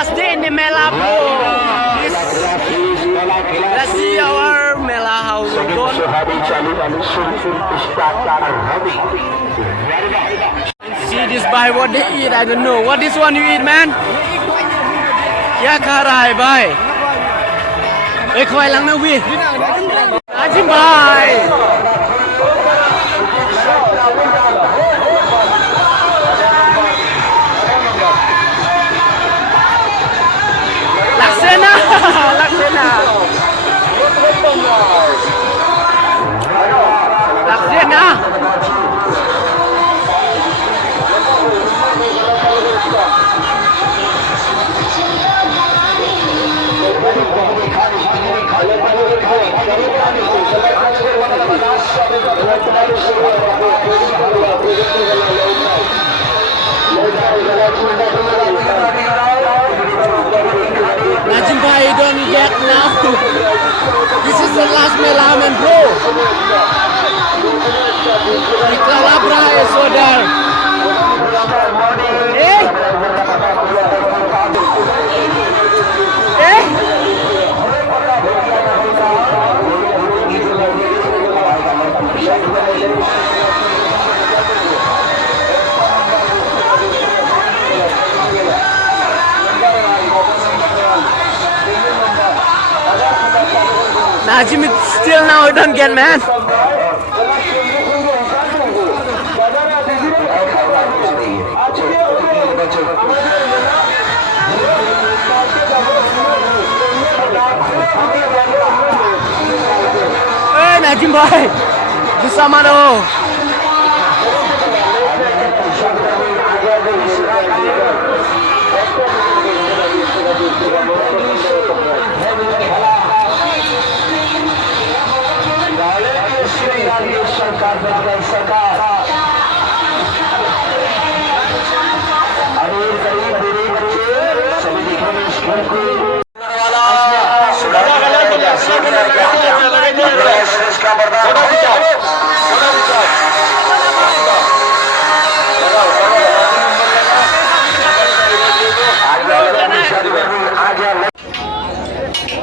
Last day in the Mela, bro. Let's see our Mela how we go. See this guy, what they eat, I don't know. What this one you eat, man? क्या खा रहा है भाई? एक खोई lung ना भी. Najim भाई. Laksana, Laksana. Laksana. Najim bhai, don't get now. This is the last Melaman, bro. The Calabra is so there. Hey! Hey! Najim is still now, I don't get, man. Hey, Najim bhai, gussa maro.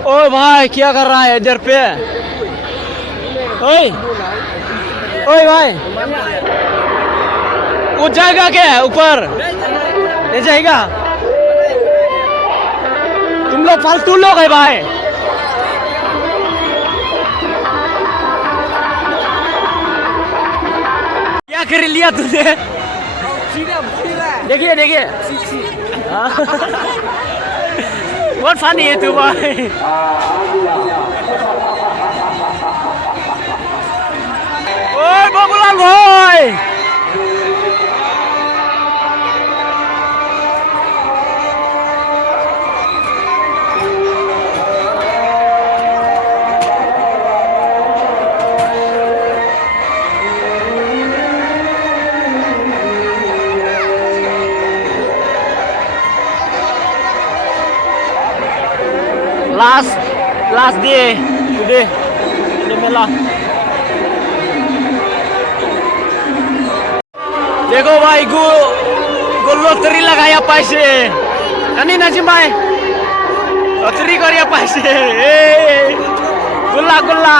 ओए भाई क्या कर रहा है इधर पे? ओए ओए भाई वो जाएगा क्या ऊपर? ले जाएगा? तुम लोग फालतू लोग है भाई. क्या कर लिया तुझे? देखिए देखिए. बहुत फनी है तू भाई. ओए बबुलाल भाई. Last day today in the Mela. देखो भाई गो लॉटरी लगाया पैसे. नहीं नाजिम भाई लॉटरी करिया पैसे. गुल्ला गुल्ला.